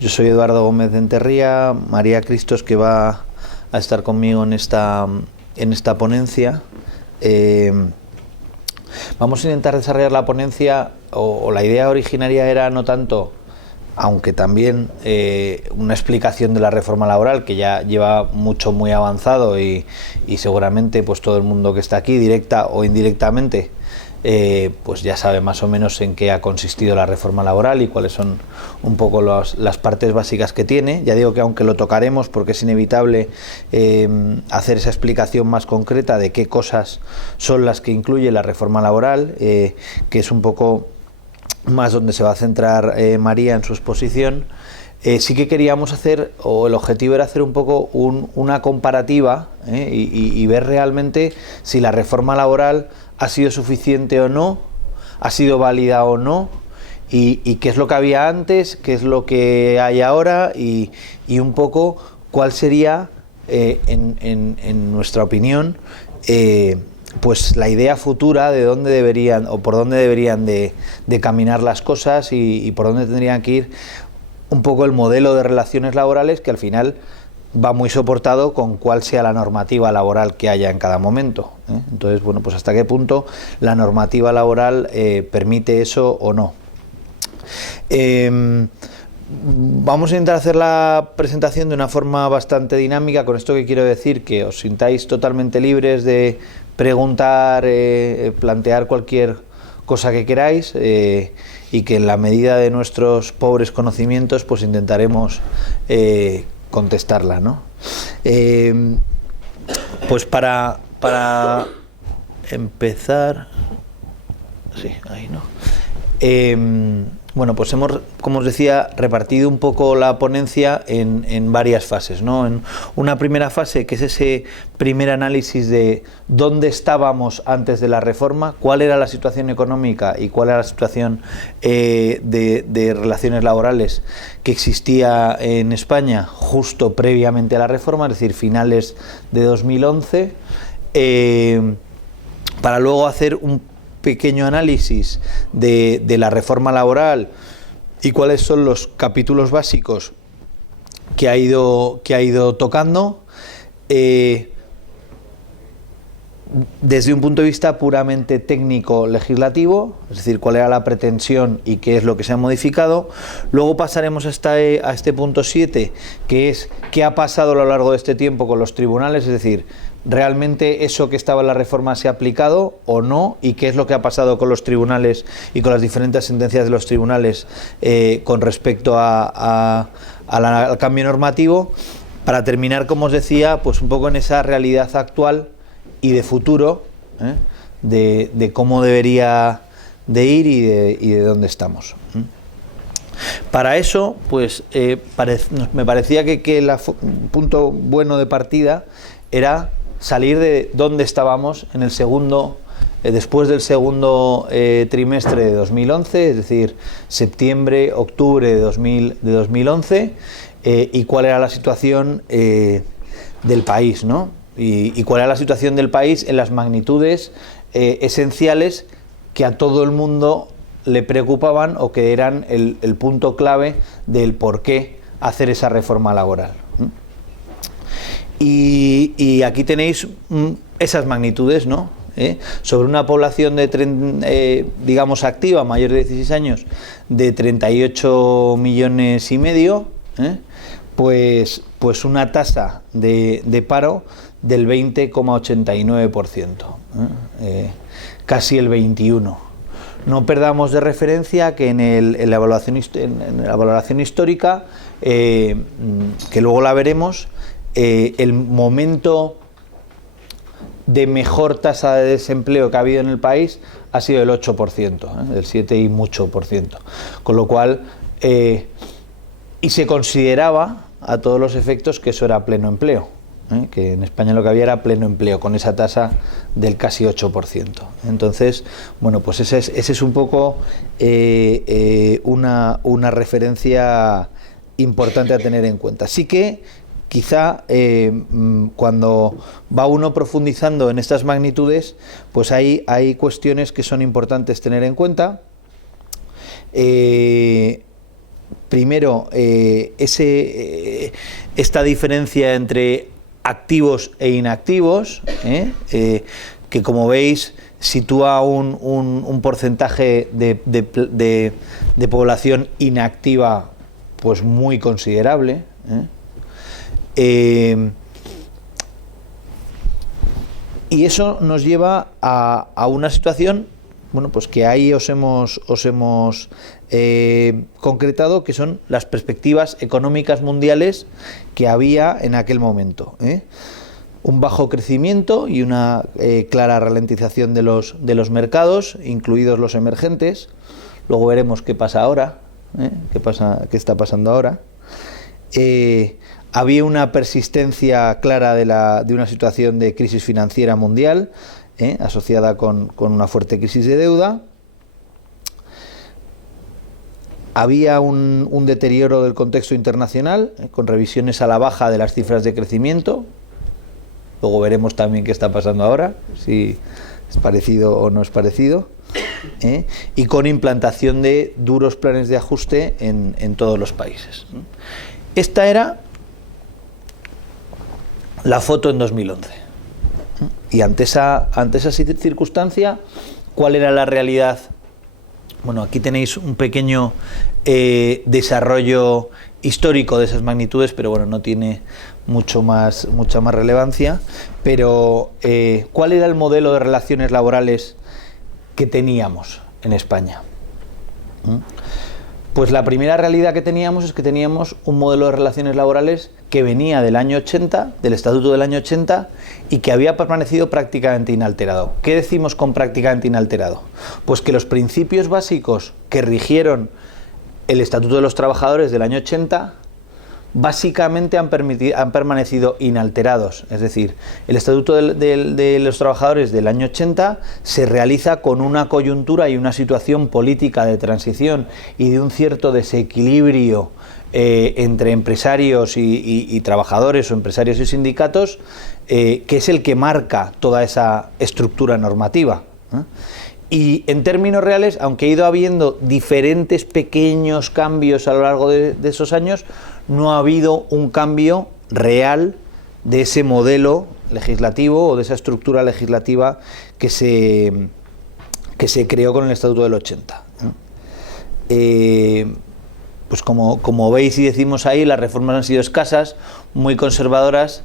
Yo soy Eduardo Gómez de Enterría, María Cristos, que va a estar conmigo en esta ponencia. Vamos a intentar desarrollar la ponencia, o la idea originaria era no tanto, aunque también una explicación de la reforma laboral, que ya lleva muy avanzado y seguramente pues todo el mundo que está aquí, directa o indirectamente, pues ya sabe más o menos en qué ha consistido la reforma laboral y cuáles son un poco las partes básicas que tiene. Ya digo que aunque lo tocaremos, porque es inevitable hacer esa explicación más concreta de qué cosas son las que incluye la reforma laboral, que es un poco más donde se va a centrar María en su exposición. Sí que queríamos hacer, o el objetivo era hacer un poco una comparativa y ver realmente si la reforma laboral ha sido suficiente o no, ha sido válida o no, y qué es lo que había antes, qué es lo que hay ahora, y un poco cuál sería, en nuestra opinión, pues la idea futura de dónde deberían o por dónde deberían de caminar las cosas y por dónde tendrían que ir un poco el modelo de relaciones laborales, que al final va muy soportado con cuál sea la normativa laboral que haya en cada momento, ¿eh? Entonces, bueno, pues hasta qué punto la normativa laboral permite eso o no. Vamos a intentar hacer la presentación de una forma bastante dinámica. Con esto que quiero decir que os sintáis totalmente libres de preguntar, plantear cualquier cosa que queráis, y que en la medida de nuestros pobres conocimientos pues intentaremos contestarla, ¿no? Pues para empezar, sí, ahí no. Bueno, pues hemos, como os decía, repartido un poco la ponencia en varias fases, ¿no? En una primera fase, que es ese primer análisis de dónde estábamos antes de la reforma, cuál era la situación económica y cuál era la situación de relaciones laborales que existía en España justo previamente a la reforma, es decir, finales de 2011, para luego hacer un pequeño análisis de la reforma laboral y cuáles son los capítulos básicos que ha ido tocando, desde un punto de vista puramente técnico legislativo, es decir, cuál era la pretensión y qué es lo que se ha modificado. Luego pasaremos a este punto 7, que es qué ha pasado a lo largo de este tiempo con los tribunales, es decir, ¿realmente eso que estaba en la reforma se ha aplicado o no? ¿Y qué es lo que ha pasado con los tribunales y con las diferentes sentencias de los tribunales con respecto al cambio normativo? Para terminar, como os decía, pues un poco en esa realidad actual y de futuro, de cómo debería de ir y de dónde estamos. Para eso, pues me parecía que el punto bueno de partida era salir de dónde estábamos en el segundo, después del segundo trimestre de 2011, es decir, septiembre, octubre de 2011, y cuál era la situación del país, ¿no? Y cuál era la situación del país en las magnitudes esenciales que a todo el mundo le preocupaban o que eran el punto clave del por qué hacer esa reforma laboral. Y aquí tenéis esas magnitudes, ¿no? Sobre una población digamos activa, mayor de 16 años, de 38 millones y medio, pues una tasa de paro del 20,89%, casi el 21%. No perdamos de referencia que en la valoración histórica, que luego la veremos, el momento de mejor tasa de desempleo que ha habido en el país ha sido el 8%, del 7 y mucho por ciento. Con lo cual, y se consideraba a todos los efectos que eso era pleno empleo, que en España lo que había era pleno empleo, con esa tasa del casi 8%. Entonces, bueno, pues ese es un poco una referencia importante a tener en cuenta. Así que quizá cuando va uno profundizando en estas magnitudes, pues hay cuestiones que son importantes tener en cuenta. primero, esta diferencia entre activos e inactivos, que como veis sitúa un porcentaje de población inactiva pues muy considerable. Y eso nos lleva a una situación, bueno, pues que ahí os hemos concretado, que son las perspectivas económicas mundiales que había en aquel momento. Un bajo crecimiento y una clara ralentización de los mercados, incluidos los emergentes. Luego veremos qué pasa ahora, qué está pasando ahora. Había una persistencia clara de una situación de crisis financiera mundial, asociada con una fuerte crisis de deuda. Había un deterioro del contexto internacional, con revisiones a la baja de las cifras de crecimiento. Luego veremos también qué está pasando ahora, si es parecido o no es parecido. Y con implantación de duros planes de ajuste en todos los países. Esta era la foto en 2011. Y ante esa circunstancia, ¿cuál era la realidad? Bueno, aquí tenéis un pequeño desarrollo histórico de esas magnitudes, pero bueno, no tiene mucha más relevancia. Pero, ¿cuál era el modelo de relaciones laborales que teníamos en España? Pues la primera realidad que teníamos es que teníamos un modelo de relaciones laborales que venía del año 80, del Estatuto del año 80, y que había permanecido prácticamente inalterado. ¿Qué decimos con prácticamente inalterado? Pues que los principios básicos que rigieron el Estatuto de los Trabajadores del año 80 básicamente han permanecido inalterados. Es decir, el Estatuto de los Trabajadores del año 80 se realiza con una coyuntura y una situación política de transición y de un cierto desequilibrio entre empresarios y trabajadores, o empresarios y sindicatos, que es el que marca toda esa estructura normativa. Y en términos reales, aunque ha ido habiendo diferentes pequeños cambios a lo largo de esos años, no ha habido un cambio real de ese modelo legislativo o de esa estructura legislativa que se creó con el Estatuto del 80. Pues como veis y decimos ahí, las reformas han sido escasas, muy conservadoras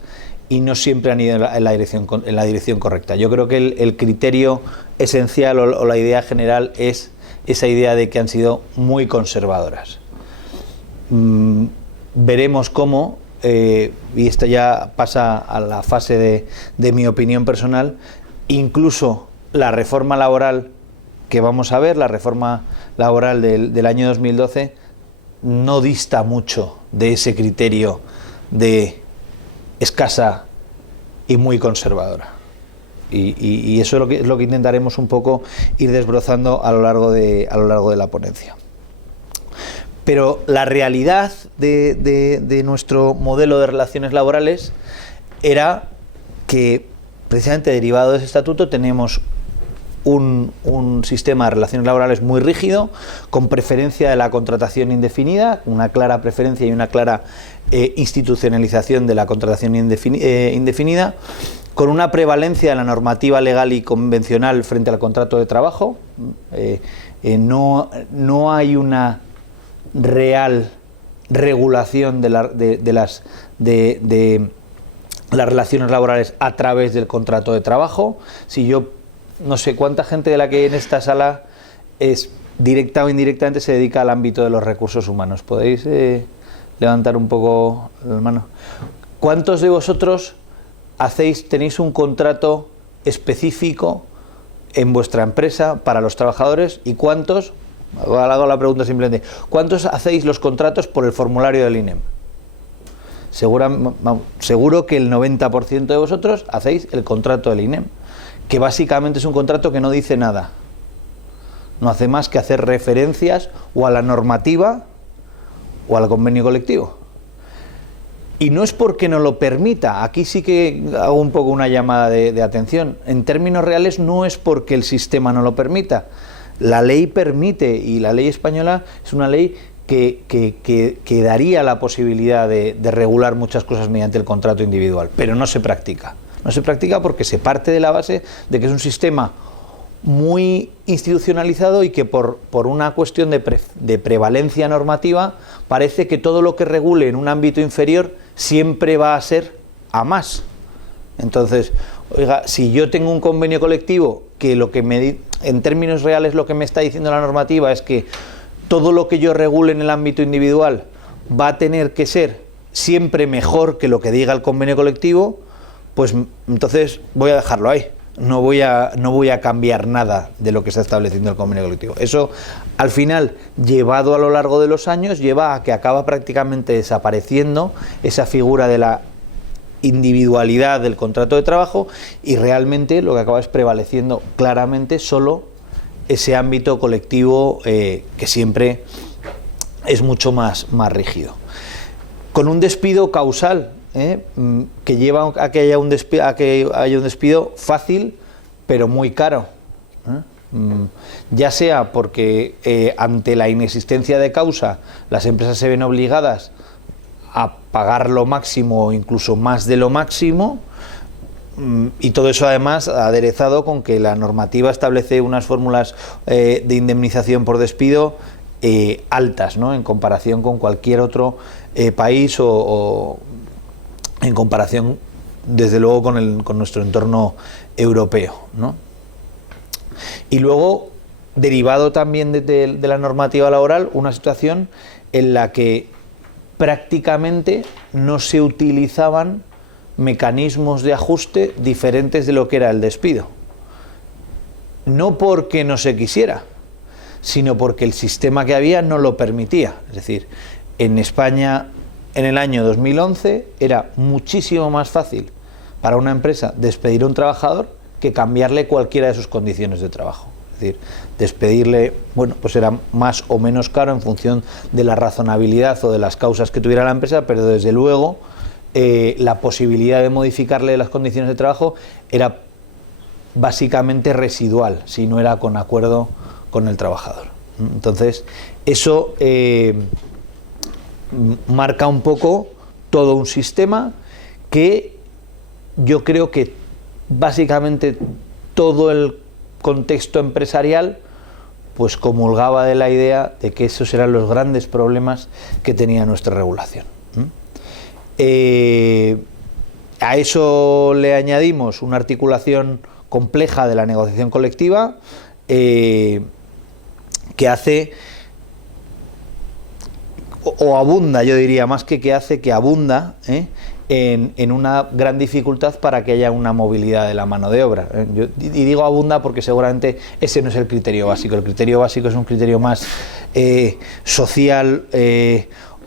y no siempre han ido en la dirección correcta. Yo creo que el criterio esencial o la idea general es esa idea de que han sido muy conservadoras. Veremos cómo, y esto ya pasa a la fase de mi opinión personal, incluso la reforma laboral que vamos a ver, la reforma laboral del año 2012, no dista mucho de ese criterio de escasa y muy conservadora. Y eso es lo que intentaremos un poco ir desbrozando a lo largo de la ponencia. Pero la realidad de nuestro modelo de relaciones laborales era que, precisamente derivado de ese estatuto, tenemos un sistema de relaciones laborales muy rígido, con preferencia de la contratación indefinida, una clara preferencia y una clara institucionalización de la contratación indefinida, con una prevalencia de la normativa legal y convencional frente al contrato de trabajo. No hay una real regulación de las relaciones laborales a través del contrato de trabajo. Si yo no sé cuánta gente de la que hay en esta sala es directa o indirectamente se dedica al ámbito de los recursos humanos. ¿Podéis levantar un poco la mano? ¿Cuántos de vosotros tenéis un contrato específico en vuestra empresa para los trabajadores? ¿Y cuántos, hago la pregunta simplemente, cuántos hacéis los contratos por el formulario del INEM? Seguro que el 90% de vosotros hacéis el contrato del INEM, que básicamente es un contrato que no dice nada. No hace más que hacer referencias o a la normativa o al convenio colectivo. Y no es porque no lo permita, aquí sí que hago un poco una llamada de atención. En términos reales no es porque el sistema no lo permita. La ley permite, y la ley española es una ley que daría la posibilidad de regular muchas cosas mediante el contrato individual, pero no se practica. No se practica porque se parte de la base de que es un sistema muy institucionalizado y que por una cuestión de prevalencia normativa parece que todo lo que regule en un ámbito inferior siempre va a ser a más. Entonces, oiga, si yo tengo un convenio colectivo que en términos reales lo que me está diciendo la normativa es que todo lo que yo regule en el ámbito individual va a tener que ser siempre mejor que lo que diga el convenio colectivo, pues entonces voy a dejarlo ahí. No voy a cambiar nada de lo que está estableciendo el convenio colectivo. Eso, al final, llevado a lo largo de los años, lleva a que acaba prácticamente desapareciendo esa figura de la individualidad del contrato de trabajo y realmente lo que acaba es prevaleciendo claramente solo ese ámbito colectivo que siempre es mucho más rígido. Con un despido causal, que lleva a que haya un despido fácil pero muy caro, ya sea porque ante la inexistencia de causa las empresas se ven obligadas a pagar lo máximo o incluso más de lo máximo, y todo eso además aderezado con que la normativa establece unas fórmulas de indemnización por despido altas, ¿no?, en comparación con cualquier otro país o en comparación, desde luego, con nuestro entorno europeo, ¿no? Y luego, derivado también de la normativa laboral, una situación en la que prácticamente no se utilizaban mecanismos de ajuste diferentes de lo que era el despido. No porque no se quisiera, sino porque el sistema que había no lo permitía. Es decir, en España, en el año 2011, era muchísimo más fácil para una empresa despedir a un trabajador que cambiarle cualquiera de sus condiciones de trabajo. Es decir, despedirle, bueno, pues era más o menos caro en función de la razonabilidad o de las causas que tuviera la empresa, pero desde luego la posibilidad de modificarle las condiciones de trabajo era básicamente residual, si no era con acuerdo con el trabajador. Entonces, eso marca un poco todo un sistema que yo creo que básicamente todo el contexto empresarial pues comulgaba de la idea de que esos eran los grandes problemas que tenía nuestra regulación. A eso le añadimos una articulación compleja de la negociación colectiva que hace o abunda, yo diría, más que hace, que abunda en una gran dificultad para que haya una movilidad de la mano de obra. Y digo abunda porque seguramente ese no es el criterio básico. El criterio básico es un criterio más social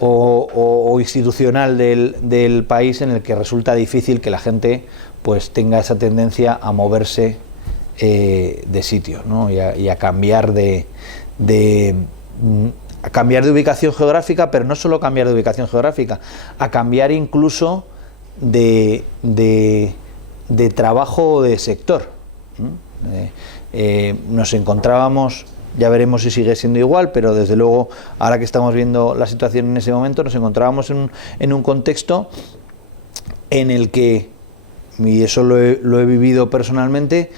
o institucional del país, en el que resulta difícil que la gente pues tenga esa tendencia a moverse de sitio, ¿no? y a cambiar de ubicación geográfica, pero no solo cambiar de ubicación geográfica, a cambiar incluso de trabajo o de sector. Nos encontrábamos, ya veremos si sigue siendo igual, pero desde luego, ahora que estamos viendo la situación en ese momento, nos encontrábamos en un contexto en el que, y eso lo he vivido personalmente,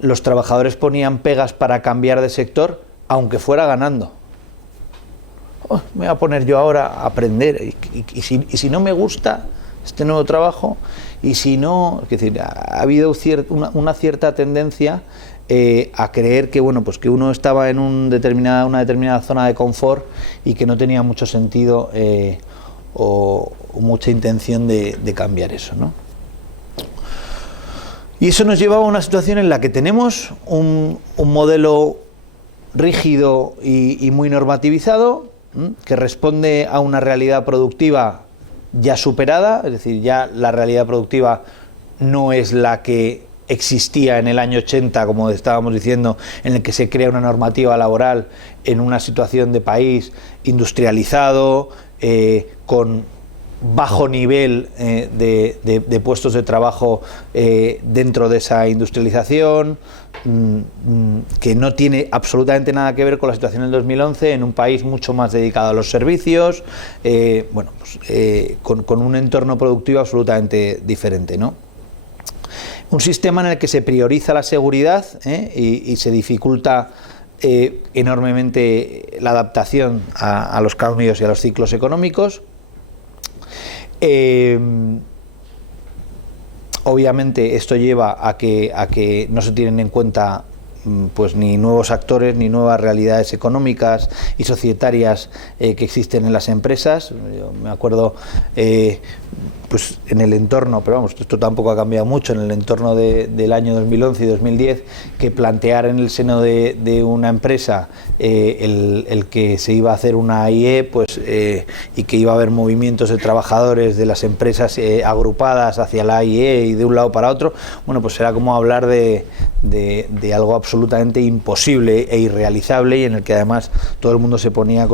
los trabajadores ponían pegas para cambiar de sector, aunque fuera ganando. Me voy a poner yo ahora a aprender, y si no me gusta este nuevo trabajo, y si no, es decir, ha habido una cierta tendencia a creer que, bueno, pues que uno estaba en una determinada zona de confort y que no tenía mucho sentido o mucha intención de cambiar eso, ¿no? Y eso nos llevaba a una situación en la que tenemos un modelo rígido y muy normativizado, que responde a una realidad productiva ya superada, es decir, ya la realidad productiva no es la que existía en el año 80, como estábamos diciendo, en el que se crea una normativa laboral en una situación de país industrializado, con bajo nivel de puestos de trabajo dentro de esa industrialización, que no tiene absolutamente nada que ver con la situación del 2011 en un país mucho más dedicado a los servicios, con un entorno productivo absolutamente diferente, ¿no? Un sistema en el que se prioriza la seguridad y se dificulta enormemente la adaptación a los cambios y a los ciclos económicos. Obviamente esto lleva a que no se tienen en cuenta pues ni nuevos actores ni nuevas realidades económicas y societarias que existen en las empresas. Yo me acuerdo pues en el entorno, pero vamos, esto tampoco ha cambiado mucho, en el entorno del año 2011 y 2010, que plantear en el seno de una empresa el que se iba a hacer una AIE, pues y que iba a haber movimientos de trabajadores de las empresas agrupadas hacia la AIE y de un lado para otro, bueno, pues era como hablar de algo absolutamente imposible e irrealizable, y en el que además todo el mundo se ponía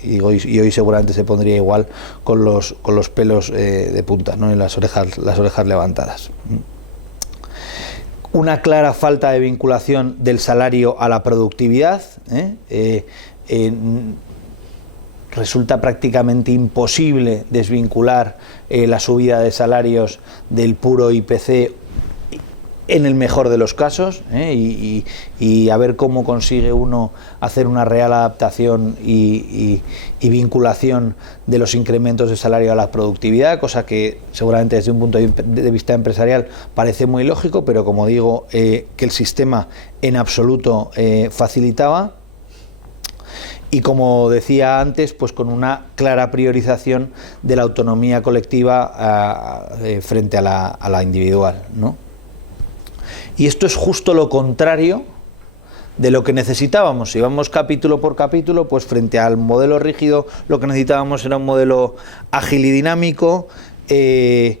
y hoy seguramente se pondría igual con los pelos de punta, ¿no? Y las orejas levantadas. Una clara falta de vinculación del salario a la productividad. Resulta prácticamente imposible desvincular la subida de salarios del puro IPC en el mejor de los casos, y a ver cómo consigue uno hacer una real adaptación y vinculación de los incrementos de salario a la productividad, cosa que seguramente desde un punto de vista empresarial parece muy lógico, pero como digo, que el sistema en absoluto facilitaba. Y como decía antes, pues con una clara priorización de la autonomía colectiva frente a la individual, ¿no? Y esto es justo lo contrario de lo que necesitábamos. Si vamos capítulo por capítulo, pues frente al modelo rígido lo que necesitábamos era un modelo ágil y dinámico, que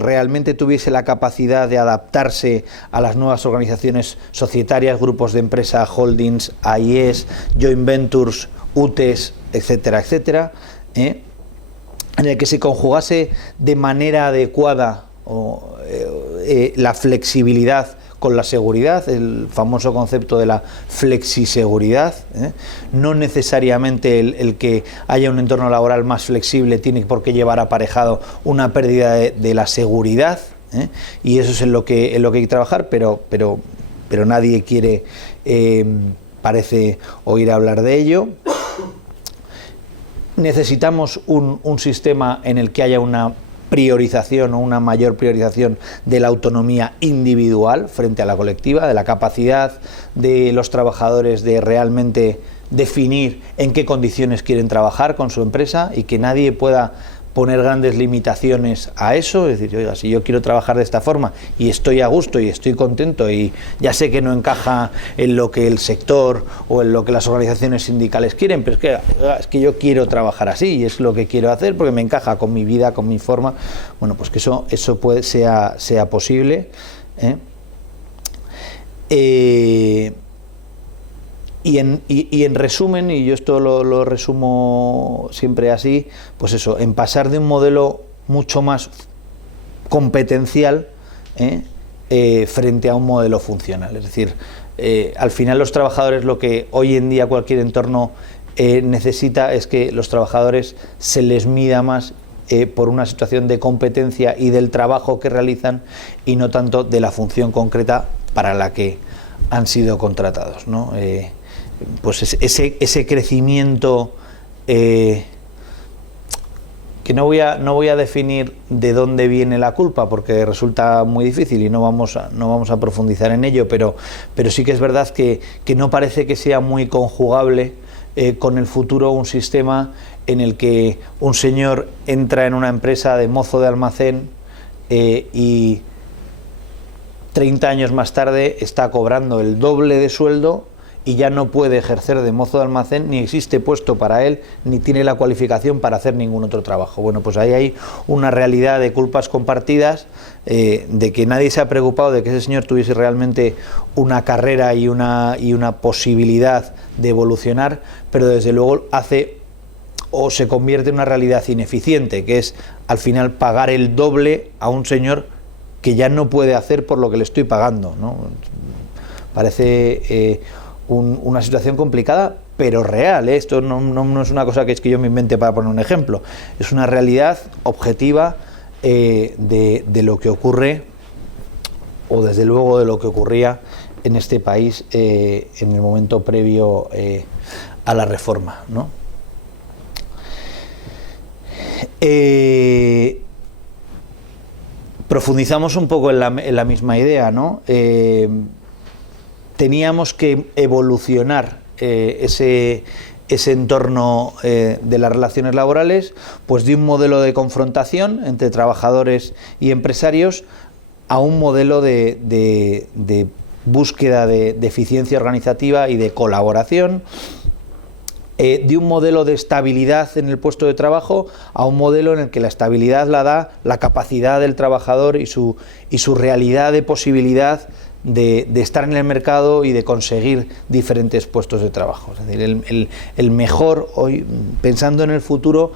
realmente tuviese la capacidad de adaptarse a las nuevas organizaciones societarias, grupos de empresa, holdings, AIEs, joint ventures, UTEs, etcétera, etcétera, en el que se conjugase de manera adecuada la flexibilidad con la seguridad, el famoso concepto de la flexiseguridad. No necesariamente el que haya un entorno laboral más flexible tiene por qué llevar aparejado una pérdida de la seguridad, y eso es en lo que hay que trabajar, pero nadie quiere, parece, oír hablar de ello. Necesitamos un sistema en el que haya una priorización o una mayor priorización de la autonomía individual frente a la colectiva, de la capacidad de los trabajadores de realmente definir en qué condiciones quieren trabajar con su empresa, y que nadie pueda poner grandes limitaciones a eso. Es decir, oiga, si yo quiero trabajar de esta forma y estoy a gusto y estoy contento y ya sé que no encaja en lo que el sector o en lo que las organizaciones sindicales quieren, pero es que yo quiero trabajar así y es lo que quiero hacer porque me encaja con mi vida, con mi forma, bueno, pues que eso sea posible, Y en resumen, y yo esto lo resumo siempre así, pues eso, en pasar de un modelo mucho más competencial frente a un modelo funcional. Es decir, al final los trabajadores, lo que hoy en día cualquier entorno necesita es que los trabajadores se les mida más por una situación de competencia y del trabajo que realizan, y no tanto de la función concreta para la que han sido contratados, ¿no? Pues ese crecimiento que no voy a definir de dónde viene la culpa, porque resulta muy difícil y no vamos a profundizar en ello, pero sí que es verdad que no parece que sea muy conjugable con el futuro un sistema en el que un señor entra en una empresa de mozo de almacén y 30 años más tarde está cobrando el doble de sueldo y ya no puede ejercer de mozo de almacén, ni existe puesto para él, ni tiene la cualificación para hacer ningún otro trabajo. Bueno, pues ahí hay una realidad de culpas compartidas, de que nadie se ha preocupado de que ese señor tuviese realmente una carrera y una posibilidad de evolucionar, pero desde luego hace o se convierte en una realidad ineficiente, que es al final pagar el doble a un señor que ya no puede hacer por lo que le estoy pagando, ¿no? Parece una situación complicada, pero real, ¿eh? Esto no es una cosa que es que yo me invente para poner un ejemplo, es una realidad objetiva de lo que ocurre, o desde luego de lo que ocurría en este país en el momento previo a la reforma, ¿no? Profundizamos un poco en la misma idea, ¿no? Teníamos que evolucionar ese entorno de las relaciones laborales, pues de un modelo de confrontación entre trabajadores y empresarios a un modelo de búsqueda de eficiencia organizativa y de colaboración, de un modelo de estabilidad en el puesto de trabajo a un modelo en el que la estabilidad la da la capacidad del trabajador y su realidad de posibilidad de estar en el mercado y de conseguir diferentes puestos de trabajo. Es decir, el mejor, hoy pensando en el futuro,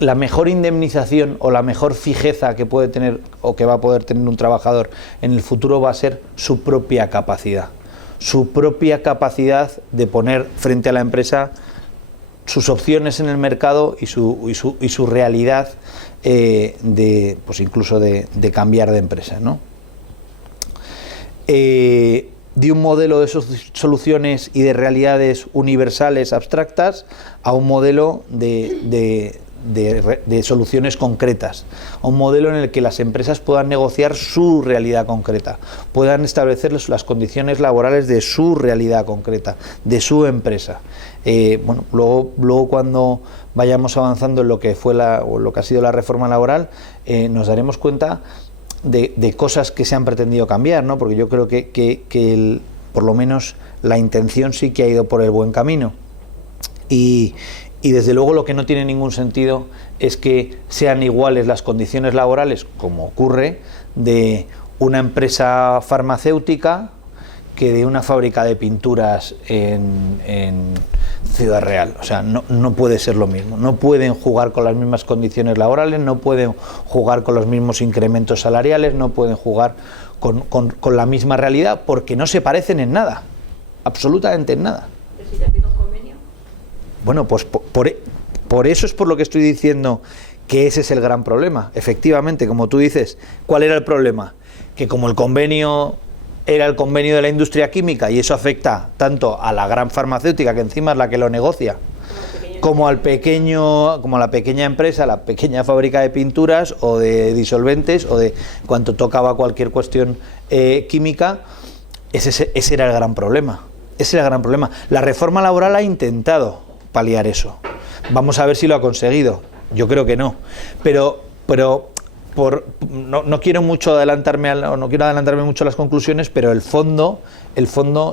la mejor indemnización o la mejor fijeza que puede tener o que va a poder tener un trabajador en el futuro va a ser su propia capacidad de poner frente a la empresa sus opciones en el mercado y su realidad pues incluso de cambiar de empresa, ¿no? De un modelo de soluciones y de realidades universales abstractas a un modelo de soluciones concretas, a un modelo en el que las empresas puedan negociar su realidad concreta, puedan establecer las condiciones laborales de su realidad concreta, de su empresa. Bueno, luego cuando vayamos avanzando en lo que fue o lo que ha sido la reforma laboral, nos daremos cuenta de cosas que se han pretendido cambiar, ¿no? Porque yo creo que por lo menos la intención sí que ha ido por el buen camino. Y desde luego lo que no tiene ningún sentido es que sean iguales las condiciones laborales, como ocurre, de una empresa farmacéutica que de una fábrica de pinturas en Ciudad Real. O sea, no puede ser lo mismo. No pueden jugar con las mismas condiciones laborales, no pueden jugar con los mismos incrementos salariales, no pueden jugar con la misma realidad, porque no se parecen en nada, absolutamente en nada. ¿Pero si te pido un convenio? Bueno, pues por eso es por lo que estoy diciendo que ese es el gran problema. Efectivamente, como tú dices, ¿cuál era el problema? Que como el convenio era el convenio de la industria química y eso afecta tanto a la gran farmacéutica, que encima es la que lo negocia, como a la pequeña empresa, la pequeña fábrica de pinturas o de disolventes o de cuanto tocaba cualquier cuestión química, ese era el gran problema. Ese era el gran problema. La reforma laboral ha intentado paliar eso. Vamos a ver si lo ha conseguido. Yo creo que no. Pero no quiero mucho adelantarme mucho a las conclusiones, pero el fondo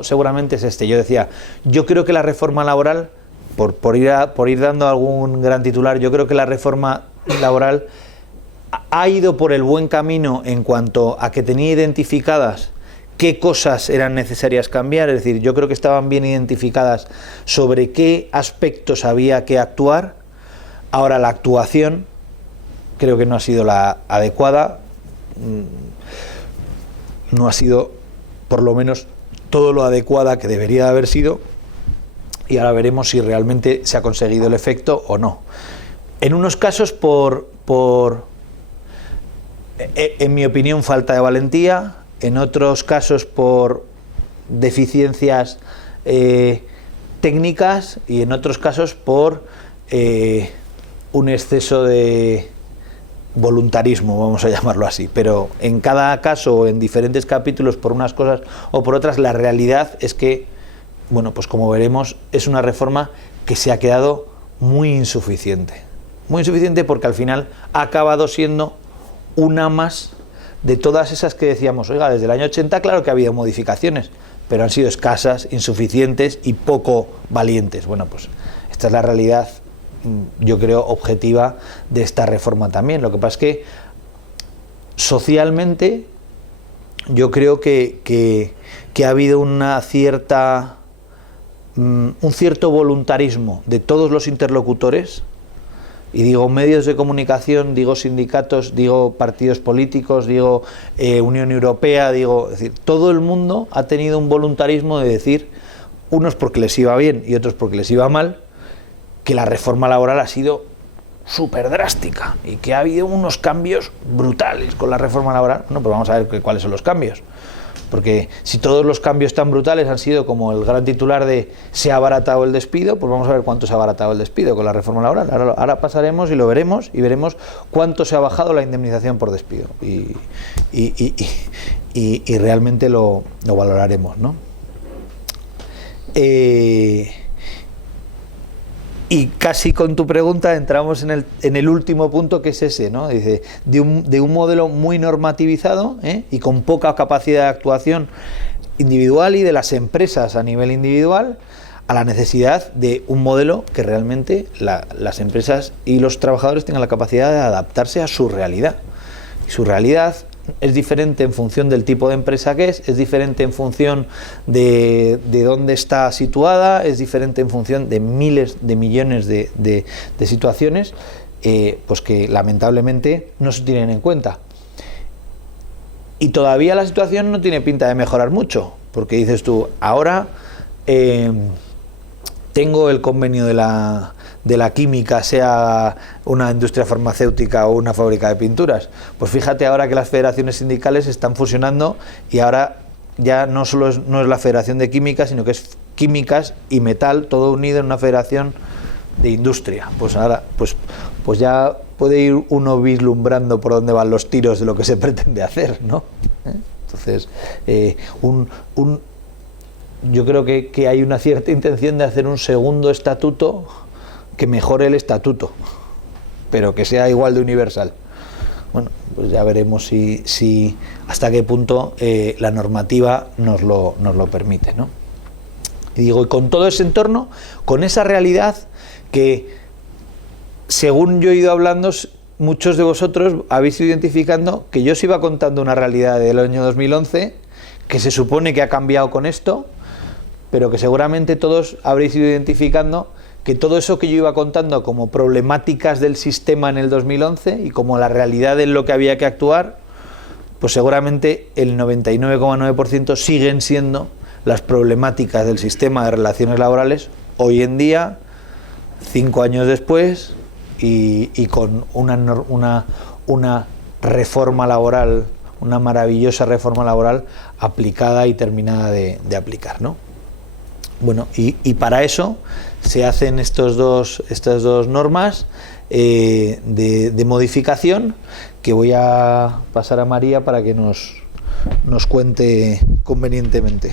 seguramente es este. Yo decía, yo creo que la reforma laboral, por ir dando algún gran titular, yo creo que la reforma laboral ha ido por el buen camino en cuanto a que tenía identificadas qué cosas eran necesarias cambiar, es decir, yo creo que estaban bien identificadas sobre qué aspectos había que actuar. Ahora la actuación creo que no ha sido la adecuada, no ha sido por lo menos todo lo adecuada que debería haber sido, y ahora veremos si realmente se ha conseguido el efecto o no. En unos casos en mi opinión, falta de valentía, en otros casos por deficiencias técnicas y en otros casos por un exceso de voluntarismo, vamos a llamarlo así. Pero en cada caso, en diferentes capítulos, por unas cosas o por otras, la realidad es que, bueno, pues como veremos, es una reforma que se ha quedado muy insuficiente. Muy insuficiente porque al final ha acabado siendo una más de todas esas que decíamos, oiga, desde el año 80 claro que ha habido modificaciones, pero han sido escasas, insuficientes y poco valientes. Bueno, pues esta es la realidad, yo creo, objetiva de esta reforma también. Lo que pasa es que socialmente yo creo que ha habido una cierta un cierto voluntarismo de todos los interlocutores, y digo medios de comunicación, digo sindicatos, digo partidos políticos, digo Unión Europea, es decir, todo el mundo ha tenido un voluntarismo de decir, unos porque les iba bien y otros porque les iba mal, que la reforma laboral ha sido súper drástica y que ha habido unos cambios brutales con la reforma laboral. Bueno, pues vamos a ver cuáles son los cambios. Porque si todos los cambios tan brutales han sido como el gran titular de se ha abaratado el despido, pues vamos a ver cuánto se ha abaratado el despido con la reforma laboral. Ahora pasaremos y lo veremos y veremos cuánto se ha bajado la indemnización por despido. Y realmente lo valoraremos, ¿no? Y casi con tu pregunta entramos en el último punto, que es ese, ¿no? Dice, de un modelo muy normativizado y con poca capacidad de actuación individual y de las empresas a nivel individual, a la necesidad de un modelo que realmente las empresas y los trabajadores tengan la capacidad de adaptarse a su realidad. Y su realidad es diferente en función del tipo de empresa que es diferente en función de dónde está situada, es diferente en función de miles de millones de situaciones, pues que lamentablemente no se tienen en cuenta. Y todavía la situación no tiene pinta de mejorar mucho, porque dices tú, ahora tengo el convenio de la química, sea una industria farmacéutica o una fábrica de pinturas. Pues fíjate ahora que las federaciones sindicales están fusionando y ahora ya no es la Federación de Química, sino que es Químicas y Metal, todo unido en una federación de industria. Pues ahora pues ya puede ir uno vislumbrando por dónde van los tiros de lo que se pretende hacer, ¿no? Entonces, yo creo que hay una cierta intención de hacer un segundo estatuto que mejore el estatuto, pero que sea igual de universal. Bueno, pues ya veremos si hasta qué punto la normativa nos lo permite, ¿no? Y con todo ese entorno, con esa realidad que, según yo he ido hablando, muchos de vosotros habéis ido identificando que yo os iba contando una realidad del año 2011, que se supone que ha cambiado con esto, pero que seguramente todos habréis ido identificando que todo eso que yo iba contando como problemáticas del sistema en el 2011 y como la realidad en lo que había que actuar, pues seguramente el 99,9% siguen siendo las problemáticas del sistema de relaciones laborales hoy en día, 5 años después, y con una reforma laboral, una maravillosa reforma laboral aplicada y terminada de aplicar, ¿no? Bueno, y para eso se hacen estas dos normas de modificación, que voy a pasar a María para que nos cuente convenientemente.